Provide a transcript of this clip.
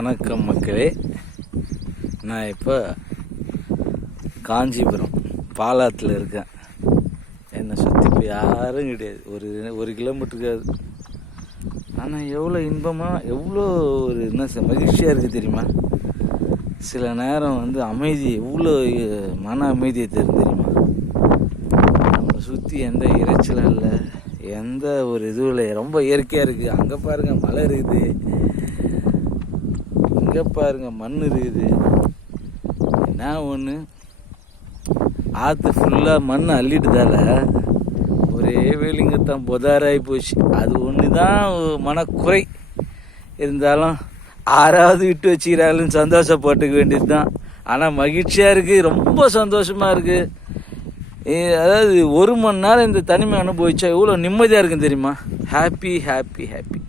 வணக்கம் மக்களே. நான் இப்போ காஞ்சிபுரம் பாலாத்தில் இருக்கேன். என்னை சுற்றி இப்போ யாரும் கிடையாது. ஒரு கிலோமீட்டருக்காது. ஆனால் எவ்வளோ இன்பமாக, எவ்வளோ ஒரு மகிழ்ச்சியாக இருக்குது தெரியுமா? சில நேரம் அமைதி, எவ்வளோ மன அமைதியை தரும் தெரியுமா? நம்மளை சுற்றி எந்த இறைச்சலும் இல்லை, எந்த ஒரு இதுவும் இல்லை, ரொம்ப இயற்கையாக இருக்குது. அங்கே பாருங்கள் மலை இருக்குது, இங்கே பாருங்க மண் இருக்குது. என்ன ஒன்று, ஆற்று ஃபுல்லாக மண் அள்ளிட்டுதால ஒரே வேலிங்கத்தான் பொதாராகி போச்சு. அது ஒன்று தான் மனக்குறை. இருந்தாலும் ஆறாவது விட்டு வச்சுக்கிறாங்கன்னு சந்தோஷப்பட்டுக்க வேண்டியது தான். ஆனால் மகிழ்ச்சியாக இருக்குது, ரொம்ப சந்தோஷமாக இருக்குது. அதாவது 1 மணி நேரம் இந்த தனிமை அனுபவிச்சா எவ்வளோ நிம்மதியாக இருக்குன்னு தெரியுமா? Happy happy happy.